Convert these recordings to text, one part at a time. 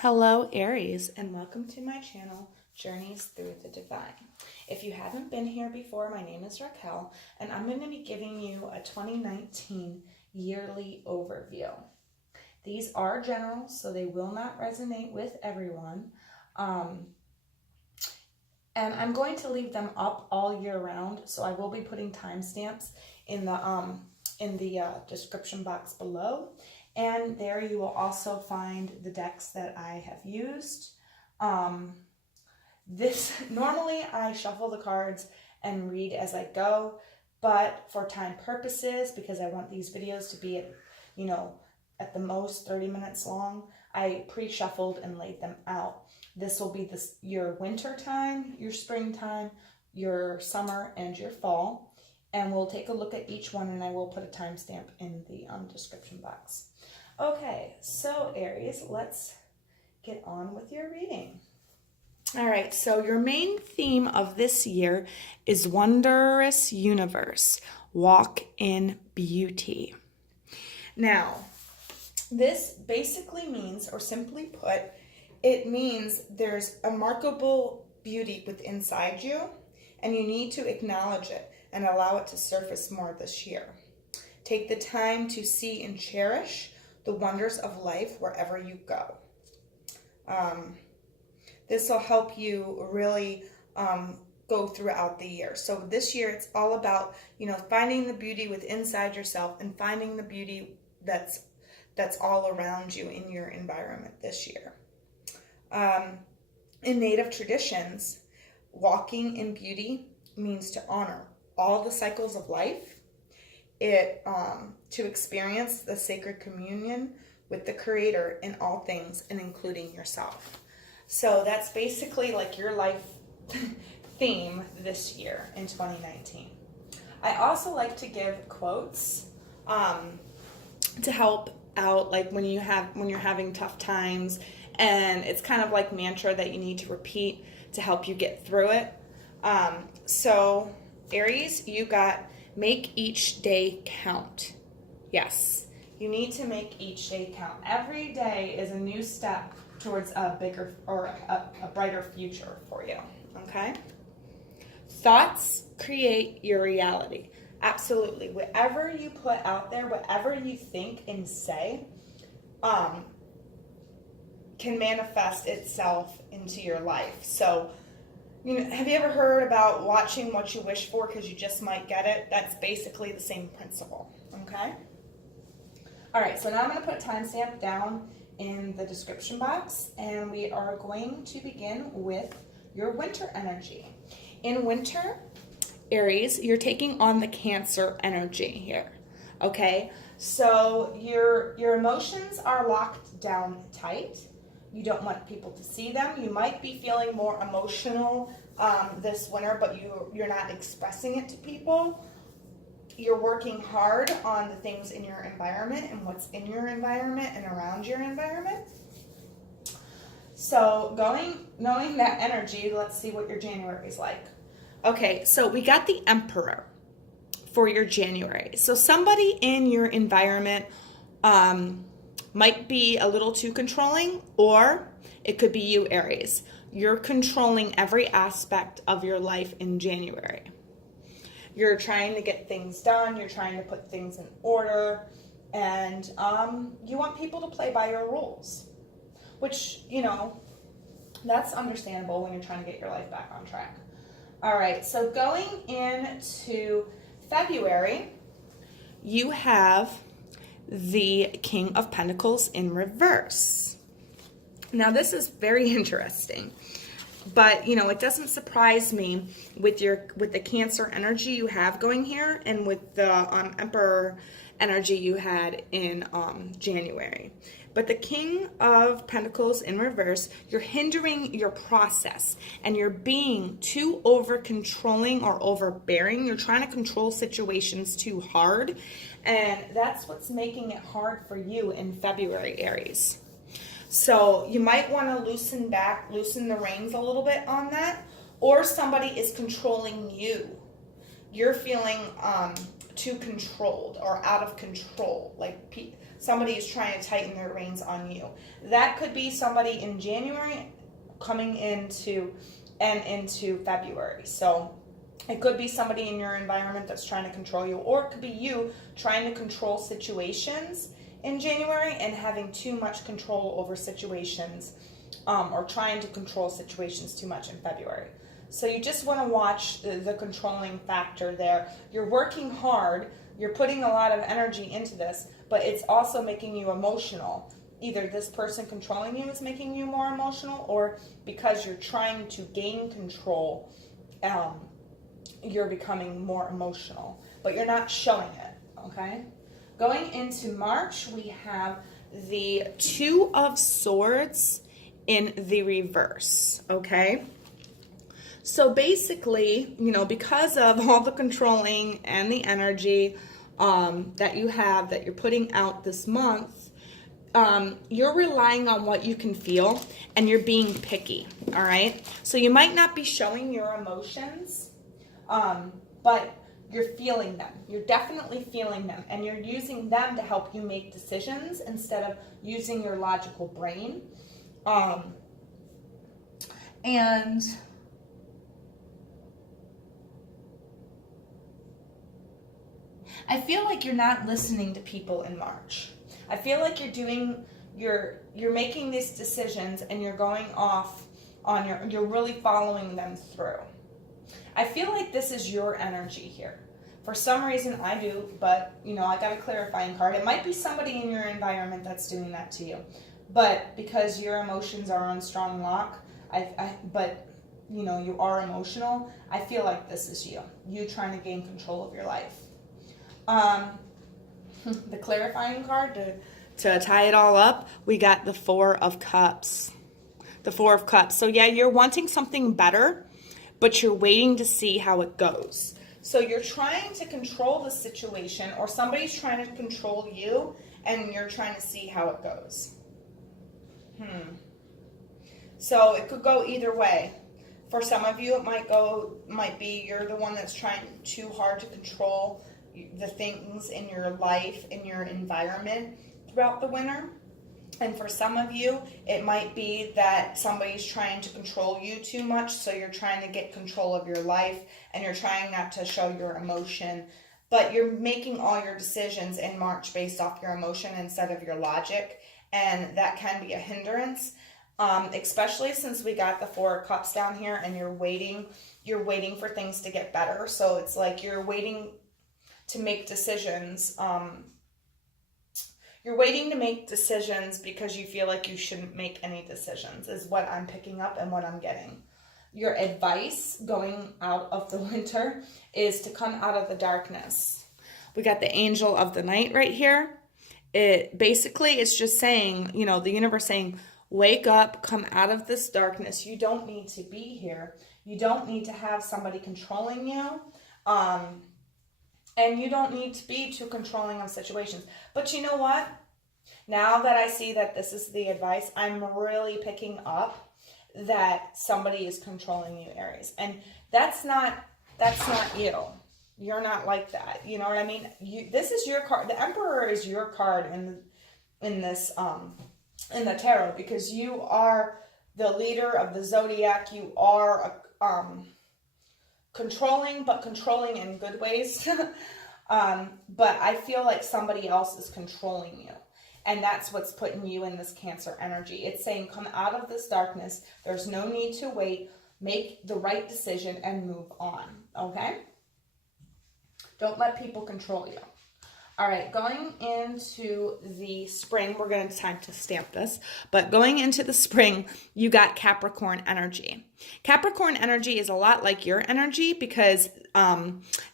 Hello Aries, and welcome to my channel, Journeys Through the Divine. If you haven't been here before, my name is Racquel, and I'm going to be giving you a 2019 yearly overview. These are general, so they will not resonate with everyone. And I'm going to leave them up all year round, so I will be putting timestamps in the description box below. And there you will also find the decks that I have used. Normally I shuffle the cards and read as I go, but for time purposes, because I want these videos to be at the most 30 minutes long, I pre-shuffled and laid them out. This will be your winter time, your springtime, your summer, and your fall. And we'll take a look at each one, and I will put a timestamp in the description box. Okay, so Aries, let's get on with your reading. All right, so your main theme of this year is Wondrous Universe, Walk in Beauty. Now, this basically means, or simply put, it means there's a remarkable beauty within inside you, and you need to acknowledge it and allow it to surface more this year. Take the time to see and cherish the wonders of life wherever you go. This will help you really go throughout the year. So this year it's all about, finding the beauty within inside yourself and finding the beauty that's all around you in your environment this year. In Native traditions, walking in beauty means to honor all the cycles of life, to experience the sacred communion with the Creator in all things and including yourself. So that's basically like your life theme this year in 2019. I also like to give quotes to help out, like when you're having tough times, and it's kind of like mantra that you need to repeat to help you get through it. So Aries, you got make each day count. Yes, you need to make each day count. Every day is a new step towards a bigger or a brighter future for you, okay? Thoughts create your reality. Absolutely. Whatever you put out there, whatever you think and say, can manifest itself into your life. So, have you ever heard about watching what you wish for because you just might get it? That's basically the same principle, okay? All right, so now I'm going to put a timestamp down in the description box, and we are going to begin with your winter energy. In winter, Aries, you're taking on the Cancer energy here, okay? So your emotions are locked down tight. You don't want people to see them. You might be feeling more emotional this winter, but you're not expressing it to people. You're working hard on the things in your environment and what's in your environment and around your environment. So knowing that energy, let's see what your January is like. Okay, so we got the Emperor for your January. So somebody in your environment might be a little too controlling, or it could be you, Aries. You're controlling every aspect of your life in January. You're trying to get things done. You're trying to put things in order. And you want people to play by your rules, which, that's understandable when you're trying to get your life back on track. All right, so going into February, you have the King of Pentacles in reverse. Now this is very interesting, but it doesn't surprise me with the Cancer energy you have going here, and with the Emperor energy you had in January. But the King of Pentacles in reverse, you're hindering your process, and you're being too over-controlling or overbearing. You're trying to control situations too hard, and that's what's making it hard for you in February, Aries. So you might want to loosen the reins a little bit on that, or somebody is controlling you. You're feeling too controlled or out of control, like somebody is trying to tighten their reins on you. That could be somebody in January coming into February. So it could be somebody in your environment that's trying to control you, or it could be you trying to control situations in January and having too much control over situations, or trying to control situations too much in February. So you just want to watch the controlling factor there. You're working hard, you're putting a lot of energy into this, but it's also making you emotional. Either this person controlling you is making you more emotional, or because you're trying to gain control, you're becoming more emotional, but you're not showing it, okay? Going into March, we have the Two of Swords in the reverse, okay? So basically, you know, because of all the controlling and the energy that you have, that you're putting out this month, you're relying on what you can feel, and you're being picky, all right? So you might not be showing your emotions, but you're feeling them. You're definitely feeling them, and you're using them to help you make decisions instead of using your logical brain. And I feel like you're not listening to people in March. I feel like you're making these decisions and you're going off on you're really following them through. I feel like this is your energy here. For some reason I do, but you know, I got a clarifying card. It might be somebody in your environment that's doing that to you. But because your emotions are on strong lock, but you know, you are emotional, I feel like this is you trying to gain control of your life. The clarifying card to tie it all up, we got the Four of Cups. The Four of Cups. So yeah, you're wanting something better, but you're waiting to see how it goes. So you're trying to control the situation, or somebody's trying to control you, and you're trying to see how it goes. So it could go either way. For some of you, it might be you're the one that's trying too hard to control the things in your life, in your environment throughout the winter. And for some of you, it might be that somebody's trying to control you too much, so you're trying to get control of your life, and you're trying not to show your emotion. But you're making all your decisions in March based off your emotion instead of your logic, and that can be a hindrance. Especially since we got the Four of Cups down here, and you're waiting for things to get better. So it's like you're waiting to make decisions. You're waiting to make decisions because you feel like you shouldn't make any decisions, is what I'm picking up and what I'm getting. Your advice going out of the winter is to come out of the darkness. We got the Angel of the Night right here. It's just saying, you know, the universe saying, wake up, come out of this darkness. You don't need to be here. You don't need to have somebody controlling you. And you don't need to be too controlling of situations. But you know what? Now that I see that this is the advice, I'm really picking up that somebody is controlling you, Aries. And that's not you. You're not like that. You know what I mean? This is your card. The Emperor is your card in this in the tarot, because you are the leader of the Zodiac. You are controlling, but controlling in good ways. But I feel like somebody else is controlling you. And that's what's putting you in this Cancer energy. It's saying, come out of this darkness. There's no need to wait. Make the right decision and move on. Okay? Don't let people control you. All right, going into the spring, we're going to time to stamp this, but going into the spring, you got Capricorn energy. Capricorn energy is a lot like your energy, because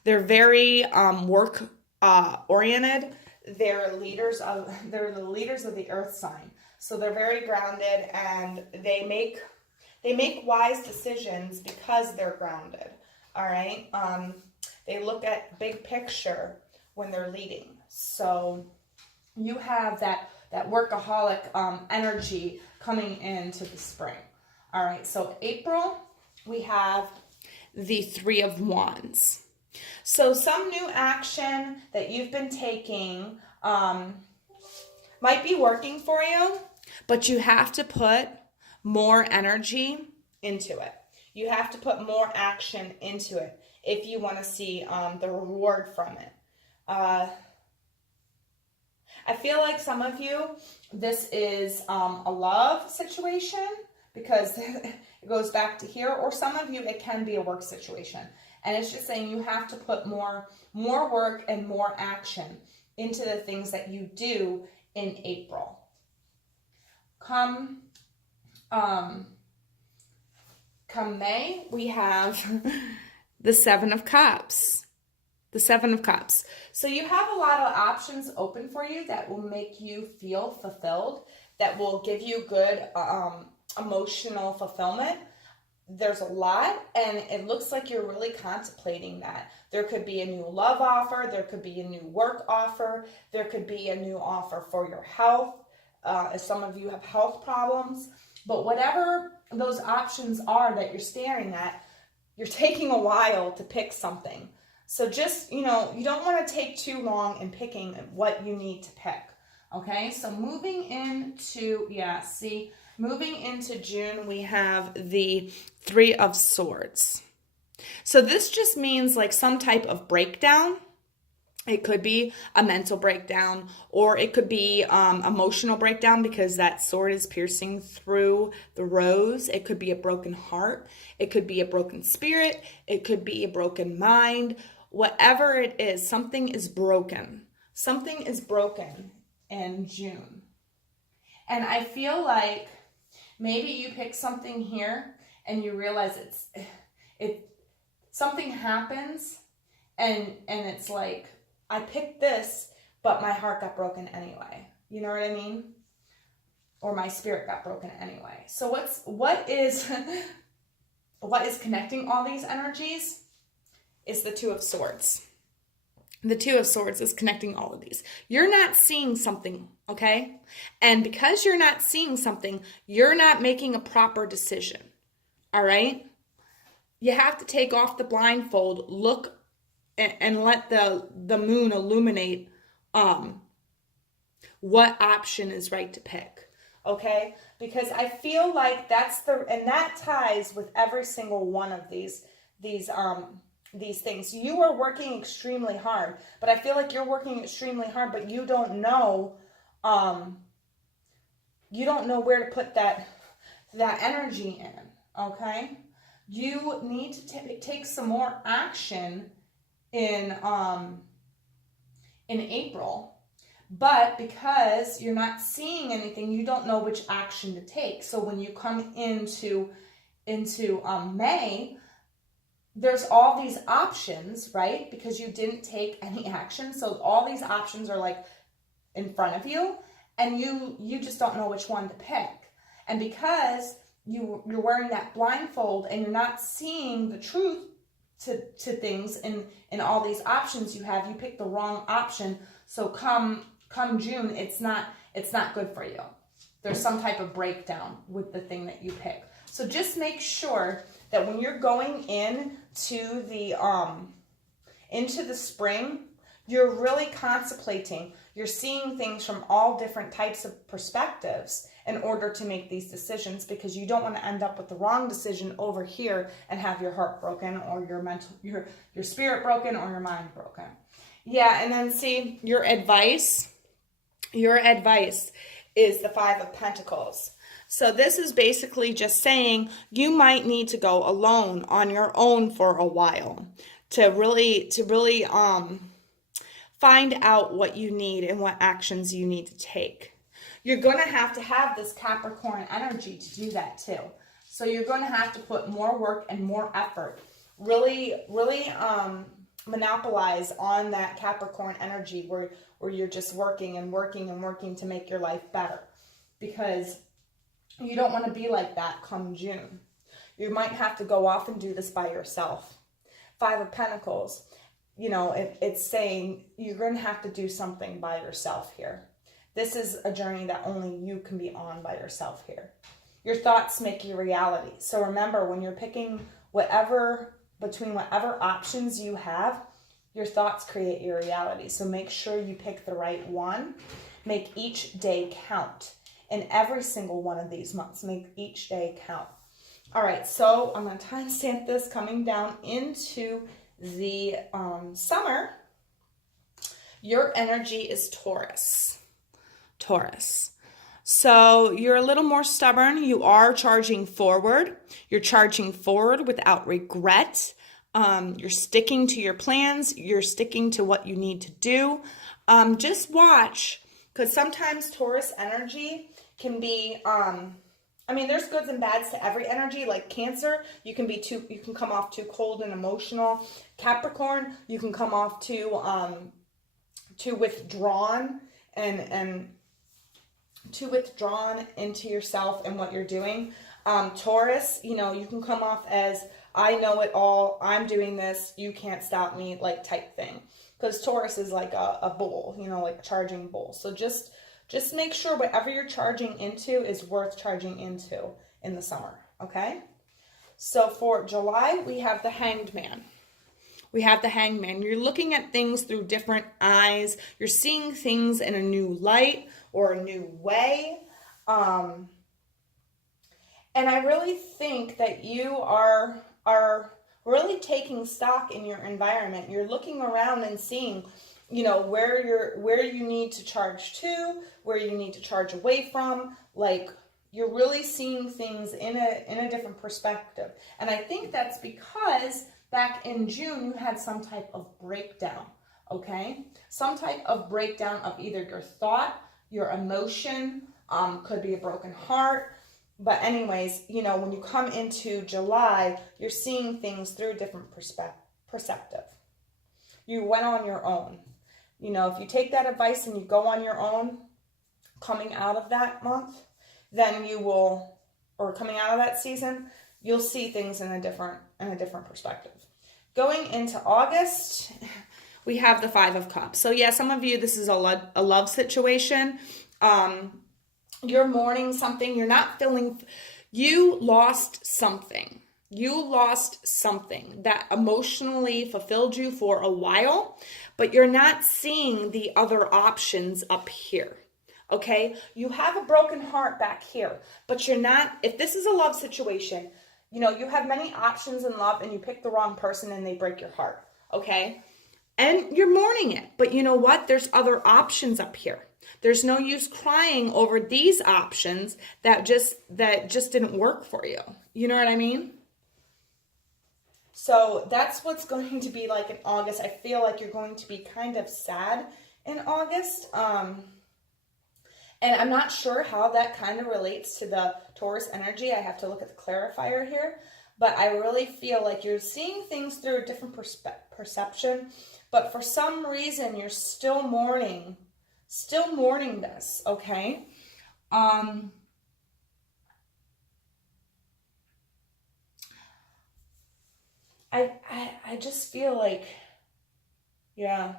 they're very work oriented. They're the leaders of the earth sign. So they're very grounded, and they make wise decisions because they're grounded. All right? They look at big picture when they're leading. So you have that workaholic energy coming into the spring. All right, so April, we have the Three of Wands. So some new action that you've been taking might be working for you, but you have to put more energy into it. You have to put more action into it if you want to see the reward from it. I feel like some of you, this is a love situation because it goes back to here, or some of you, it can be a work situation. And it's just saying you have to put more work and more action into the things that you do in April. Come May, we have the Seven of Cups. The Seven of Cups. So you have a lot of options open for you that will make you feel fulfilled, that will give you good emotional fulfillment. There's a lot, and it looks like you're really contemplating that. There could be a new love offer. There could be a new work offer. There could be a new offer for your health, if some of you have health problems. But whatever those options are that you're staring at, you're taking a while to pick something. So just, you don't want to take too long in picking what you need to pick. Okay, so moving into June, we have the Three of Swords. So this just means like some type of breakdown. It could be a mental breakdown, or it could be emotional breakdown because that sword is piercing through the rose. It could be a broken heart. It could be a broken spirit. It could be a broken mind. Whatever it is, something is broken. Something is broken in June. And I feel like maybe you pick something here and you realize something happens and it's like, I picked this, but my heart got broken anyway. You know what I mean? Or my spirit got broken anyway. So what is connecting all these energies is the Two of Swords. The Two of Swords is connecting all of these. You're not seeing something, okay? And because you're not seeing something, you're not making a proper decision, all right? You have to take off the blindfold, look, and let the moon illuminate what option is right to pick, okay? Because I feel like and that ties with every single one of these things. You are working extremely hard, but I feel like you're working extremely hard, but you don't know where to put that energy in, okay? You need to take some more action in April, but because you're not seeing anything, you don't know which action to take. So when you come into May, there's all these options, right? Because you didn't take any action. So all these options are like in front of you, and you just don't know which one to pick. And because you're wearing that blindfold and you're not seeing the truth to things in all these options you have, you pick the wrong option. So come June, it's not good for you. There's some type of breakdown with the thing that you pick. So just make sure that when you're going into the spring, you're really contemplating. You're seeing things from all different types of perspectives in order to make these decisions, because you don't want to end up with the wrong decision over here and have your heart broken, or your spirit broken, or your mind broken. Yeah, and then see, your advice is the Five of Pentacles. So this is basically just saying you might need to go alone on your own for a while to really find out what you need and what actions you need to take. You're going to have this Capricorn energy to do that too. So you're going to have to put more work and more effort. Really monopolize on that Capricorn energy where you're just working and working and working to make your life better. Because you don't want to be like that come June. You might have to go off and do this by yourself. Five of Pentacles, it's saying you're going to have to do something by yourself here. This is a journey that only you can be on by yourself here. Your thoughts make your reality. So remember, when you're picking between whatever options you have, your thoughts create your reality. So make sure you pick the right one, Make each day count. In every single one of these months, make each day count. All right, so I'm going to timestamp this coming down into the summer. Your energy is Taurus. Taurus. So you're a little more stubborn. You are charging forward. You're charging forward without regret. You're sticking to your plans. You're sticking to what you need to do. Just watch, because sometimes Taurus energy can be, there's goods and bads to every energy. Like Cancer, you can come off too cold and emotional. Capricorn, you can come off too withdrawn and too withdrawn into yourself and what you're doing. Taurus, you can come off as, I know it all, I'm doing this, you can't stop me, like type thing. Because Taurus is like a bull, like a charging bull. So just make sure whatever you're charging into is worth charging into in the summer, okay? So for July, we have the Hanged Man. We have the Hanged Man. You're looking at things through different eyes. You're seeing things in a new light or a new way. And I really think that you are really taking stock in your environment. You're looking around and seeing, where you need to charge to, where you need to charge away from. Like, you're really seeing things in a different perspective. And I think that's because back in June, you had some type of breakdown, okay? Some type of breakdown of either your thought, your emotion, could be a broken heart. But anyways, when you come into July, you're seeing things through a different perspective. You went on your own. If you take that advice and you go on your own, coming out of that month, then coming out of that season, you'll see things in a different perspective. Going into August, we have the Five of Cups. So yeah, some of you, this is a love situation. You're mourning something. You're not feeling, you lost something. You lost something that emotionally fulfilled you for a while, but you're not seeing the other options up here. Okay? You have a broken heart back here, but you're not, if this is a love situation, you have many options in love and you pick the wrong person and they break your heart. Okay? And you're mourning it, but you know what? There's other options up here. There's no use crying over these options that just didn't work for you. You know what I mean? So that's what's going to be like in August. I feel like you're going to be kind of sad in August. And I'm not sure how that kind of relates to the Taurus energy. I have to look at the clarifier here. But I really feel like you're seeing things through a different perception. But for some reason, you're still mourning this, okay? I just feel like, yeah,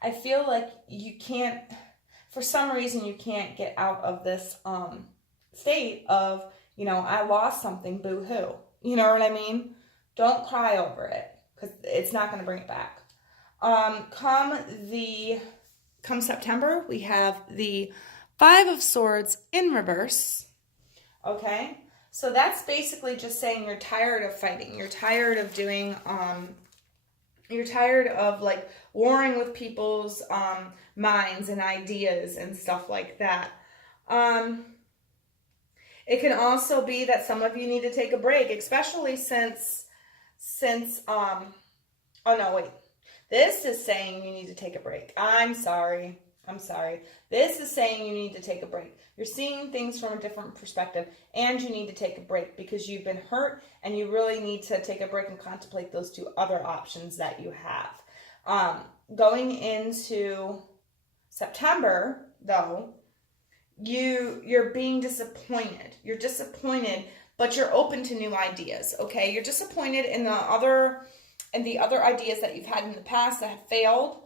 I feel like you can't, for some reason, you can't get out of this state of, I lost something, boo-hoo. You know what I mean? Don't cry over it, because it's not going to bring it back. Come September, we have the Five of Swords in reverse. Okay? So that's basically just saying you're tired of fighting. You're tired of doing, you're tired of like warring with people's minds and ideas and stuff like that. It can also be that some of you need to take a break, especially since oh no, wait. This is saying you need to take a break. I'm sorry. This is saying you need to take a break. You're seeing things from a different perspective, and you need to take a break because you've been hurt, and you really need to take a break and contemplate those two other options that you have. Going into September, though, you're being disappointed. You're disappointed, but you're open to new ideas, okay? You're disappointed in the other ideas that you've had in the past that have failed,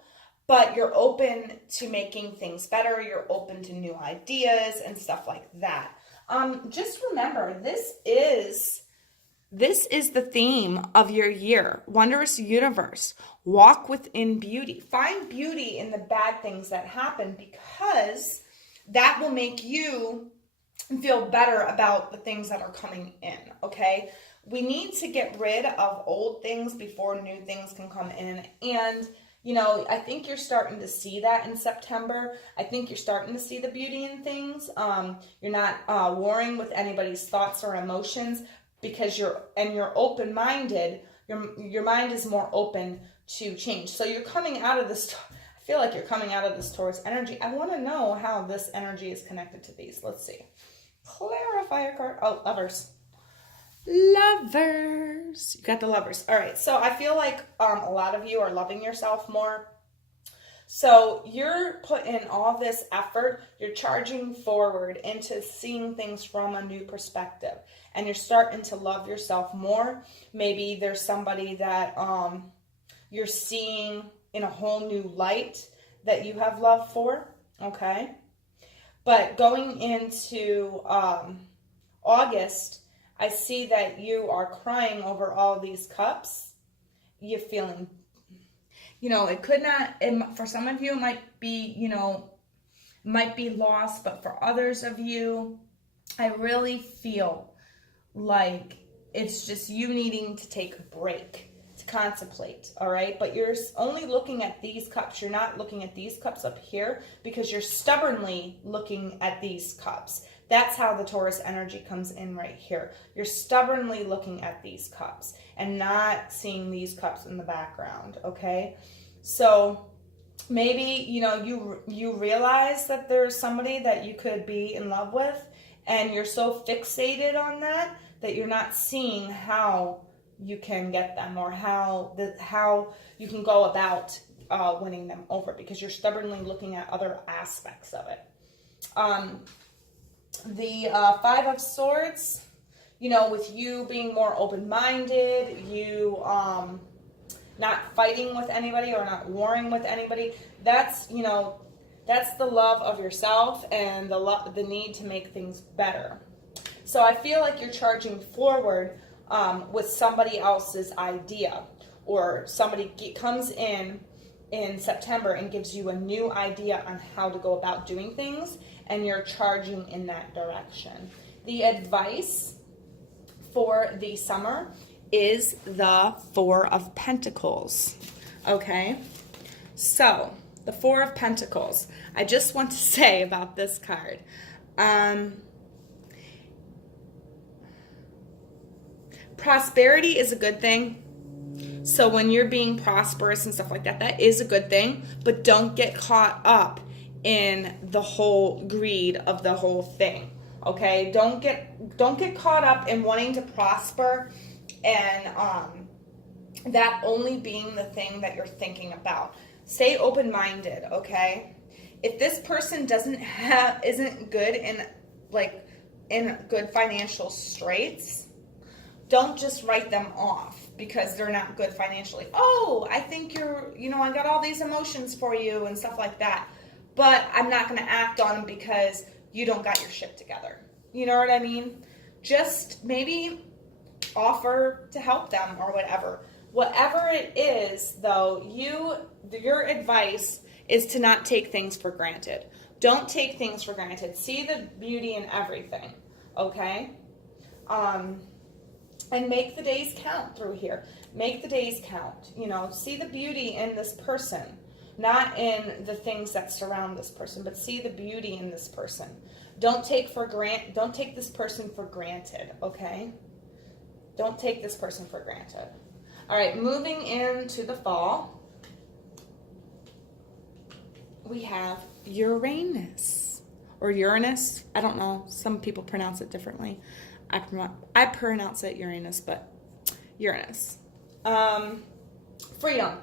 but you're open to making things better. You're open to new ideas and stuff like that. Just remember, this is This is the theme of your year. Wondrous universe. Walk within beauty. Find beauty in the bad things that happen, because that will make you feel better about the things that are coming in, okay? We need to get rid of old things before new things can come in. And, you know, I think you're starting to see that in September. I think you're starting to see the beauty in things. You're not warring with anybody's thoughts or emotions, because you're open-minded. Your mind is more open to change. So you're coming out of this, I feel like you're coming out of this Taurus energy. I want to know how this energy is connected to these. Let's see. Clarify your card. Oh, lovers. Lovers. You got the lovers. All right. So I feel like a lot of you are loving yourself more. So you're putting all this effort, you're charging forward into seeing things from a new perspective, and you're starting to love yourself more. Maybe there's somebody that you're seeing in a whole new light that you have love for, okay? But going into August, I see that you are crying over all these cups. You're feeling, you know, it could not, for some of you, it might be, you know, might be lost, but for others of you, I really feel like it's just you needing to take a break, to contemplate, all right? But you're only looking at these cups. You're not looking at these cups up here, because you're stubbornly looking at these cups. That's how the Taurus energy comes in right here. You're stubbornly looking at these cups and not seeing these cups in the background, okay? So maybe, you know, you realize that there's somebody that you could be in love with, and you're so fixated on that you're not seeing how you can get them, or how you can go about winning them over, because you're stubbornly looking at other aspects of it. The Five of Swords, you know, with you being more open-minded, you not fighting with anybody or not warring with anybody, that's, you know, that's the love of yourself and the need to make things better. So I feel like you're charging forward with somebody else's idea, or somebody comes in September and gives you a new idea on how to go about doing things, and you're charging in that direction. The advice for the summer is the Four of Pentacles, okay? So, the Four of Pentacles. I just want to say about this card. Prosperity is a good thing. So when you're being prosperous and stuff like that, that is a good thing. But don't get caught up in the whole greed of the whole thing. Okay? Don't get caught up in wanting to prosper and that only being the thing that you're thinking about. Stay open-minded, okay? If this person isn't good in good financial straits, don't just write them off because they're not good financially. Oh, I think I got all these emotions for you and stuff like that, but I'm not going to act on them because you don't got your shit together. You know what I mean? Just maybe offer to help them or whatever. Whatever it is, though, your advice is to not take things for granted. Don't take things for granted. See the beauty in everything, okay? And make the days count through here. Make the days count. You know, see the beauty in this person, not in the things that surround this person, but see the beauty in this person. Don't take this person for granted, okay? Don't take this person for granted. All right, moving into the fall, we have Uranus or Uranus. I don't know. Some people pronounce it differently. I pronounce it Uranus, but Uranus. Freedom.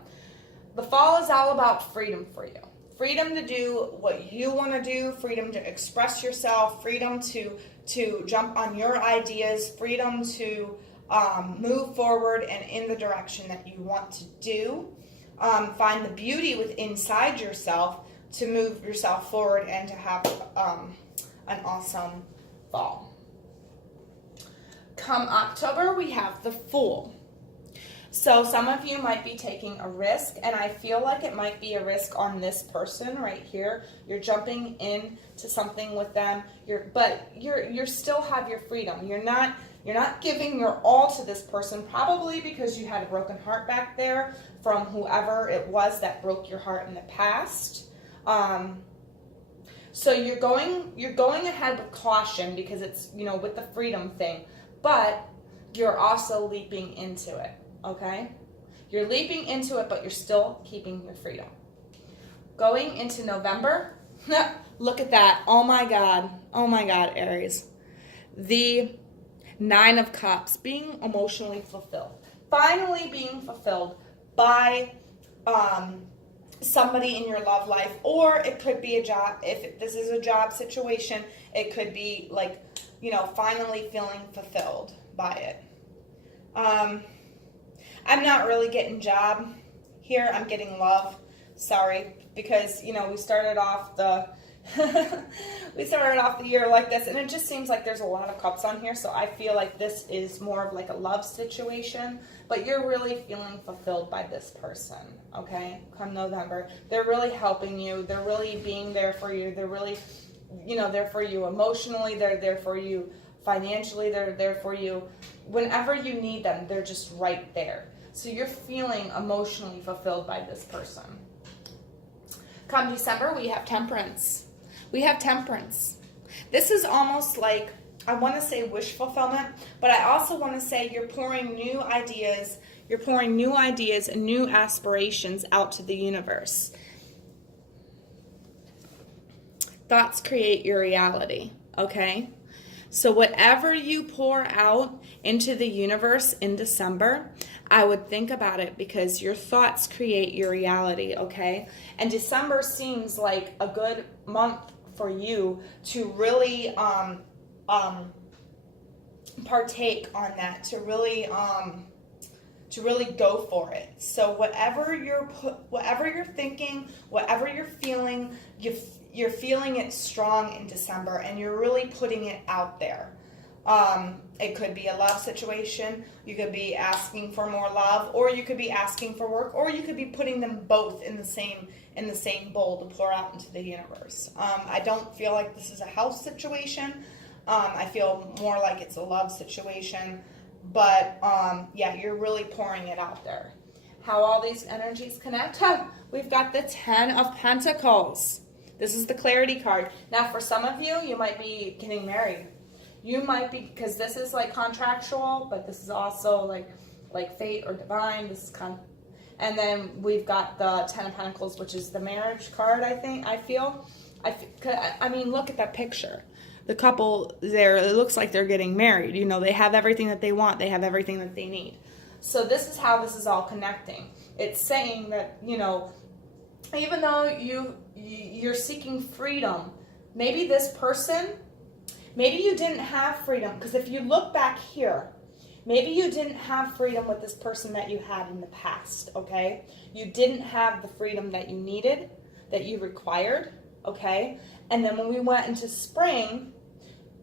The fall is all about freedom for you. Freedom to do what you want to do, freedom to express yourself, freedom to jump on your ideas, freedom to move forward and in the direction that you want to do. Find the beauty inside yourself to move yourself forward and to have an awesome fall. Come October, we have the Fool. So some of you might be taking a risk, and I feel like it might be a risk on this person right here. You're jumping into something with them, but you still have your freedom. You're not giving your all to this person, probably because you had a broken heart back there from whoever it was that broke your heart in the past. So you're going ahead with caution because it's, with the freedom thing, but you're also leaping into it. Okay? You're leaping into it, but you're still keeping your freedom. Going into November, look at that. Oh my God, Aries. The 9 of Cups, being emotionally fulfilled. Finally being fulfilled by somebody in your love life, or it could be a job. If this is a job situation, it could be like, finally feeling fulfilled by it. I'm not really getting job here. I'm getting love. Sorry, because we started off the year like this, and it just seems like there's a lot of cups on here. So I feel like this is more of like a love situation, but you're really feeling fulfilled by this person. Okay, come November, they're really helping you. They're really being there for you. They're really, there for you emotionally. They're there for you financially. They're there for you whenever you need them. They're just right there. So you're feeling emotionally fulfilled by this person. Come December, we have Temperance. This is almost like, I want to say wish fulfillment, but I also want to say you're pouring new ideas and new aspirations out to the universe. Thoughts create your reality, okay? So whatever you pour out into the universe in December, I would think about it, because your thoughts create your reality, okay? And December seems like a good month for you to really partake on that, to really go for it. So whatever you're thinking, whatever you're feeling, you're feeling it strong in December, and you're really putting it out there. It could be a love situation. You could be asking for more love, or you could be asking for work, or you could be putting them both in the same bowl to pour out into the universe. I don't feel like this is a house situation. I feel more like it's a love situation, but you're really pouring it out there. How all these energies connect? We've got the 10 of Pentacles. This is the clarity card. Now, for some of you, you might be getting married. You might be, because this is like contractual, but this is also like fate or divine. This is and then we've got the 10 of Pentacles, which is the marriage card. I feel. I mean, look at that picture. The couple there, it looks like they're getting married. They have everything that they want. They have everything that they need. So this is how this is all connecting. It's saying that, even though you're seeking freedom, maybe this person, maybe you didn't have freedom, because if you look back here, maybe you didn't have freedom with this person that you had in the past, okay? You didn't have the freedom that you needed, that you required, okay? And then when we went into spring,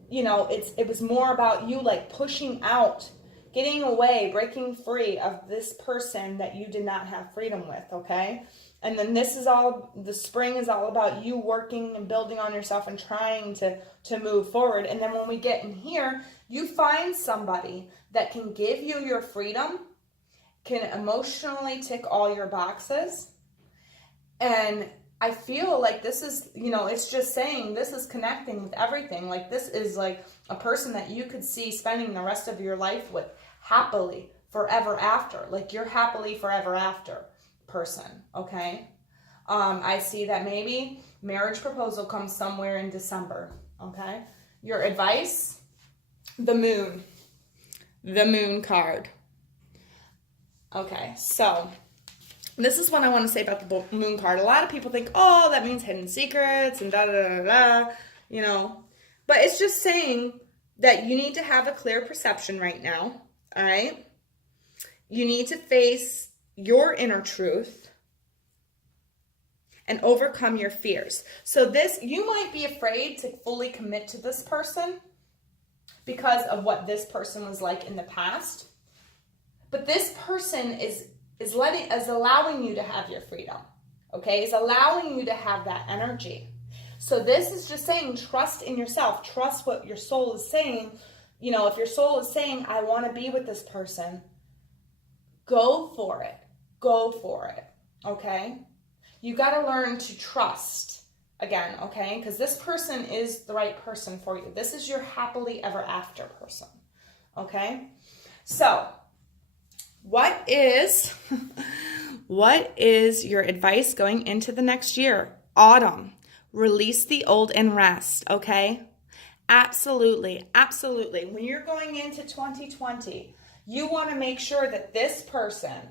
it was more about you like pushing out, getting away, breaking free of this person that you did not have freedom with, okay? And then the spring is all about you working and building on yourself and trying to move forward. And then when we get in here, you find somebody that can give you your freedom, can emotionally tick all your boxes. And I feel like this is, it's just saying this is connecting with everything. Like this is like a person that you could see spending the rest of your life with happily forever after. Like you're happily forever after person, okay? I see that maybe marriage proposal comes somewhere in December, okay? Your advice, the moon card. Okay, so this is what I want to say about the moon card. A lot of people think, oh, that means hidden secrets and da-da-da-da-da, But it's just saying that you need to have a clear perception right now, all right? You need to face your inner truth and overcome your fears. So you might be afraid to fully commit to this person because of what this person was like in the past. But this person is allowing you to have your freedom. Okay? Is allowing you to have that energy. So this is just saying, trust in yourself. Trust what your soul is saying. You know, if your soul is saying, I want to be with this person, go for it. Go for it. Okay? You got to learn to trust again, okay? Because this person is the right person for you. This is your happily ever after person. Okay? So, what is your advice going into the next year? Autumn. Release the old and rest, okay? Absolutely, absolutely. When you're going into 2020, you want to make sure that this person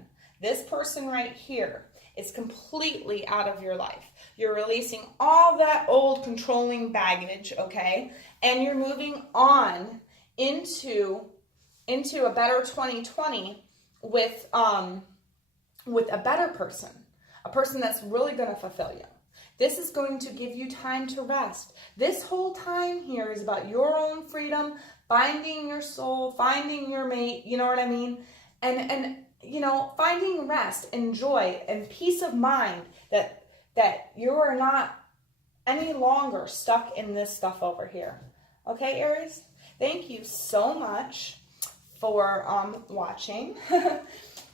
right here is completely out of your life. You're releasing all that old controlling baggage, okay? And you're moving on into a better 2020 with a better person, a person that's really going to fulfill you. This is going to give you time to rest. This whole time here is about your own freedom, finding your soul, finding your mate, you know what I mean? And you know, finding rest and joy and peace of mind that you are not any longer stuck in this stuff over here. Okay, Aries? Thank you so much for watching,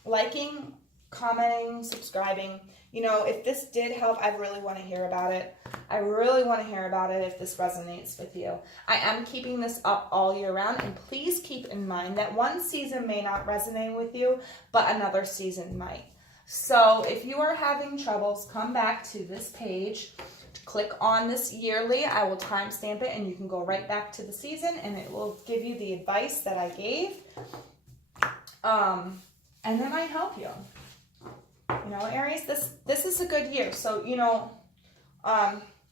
liking, commenting, subscribing. You know, if this did help, I really want to hear about it. I really want to hear about it if this resonates with you. I am keeping this up all year round, and please keep in mind that one season may not resonate with you, but another season might. So if you are having troubles, come back to this page, click on this yearly. I will timestamp it, and you can go right back to the season, and it will give you the advice that I gave. And then I help you. You know, Aries, this is a good year. So, you know,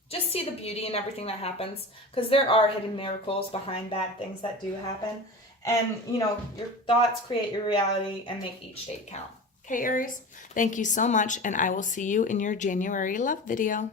just see the beauty in everything that happens, because there are hidden miracles behind bad things that do happen. And, you know, your thoughts create your reality and make each day count. Okay, Aries? Thank you so much, and I will see you in your January love video.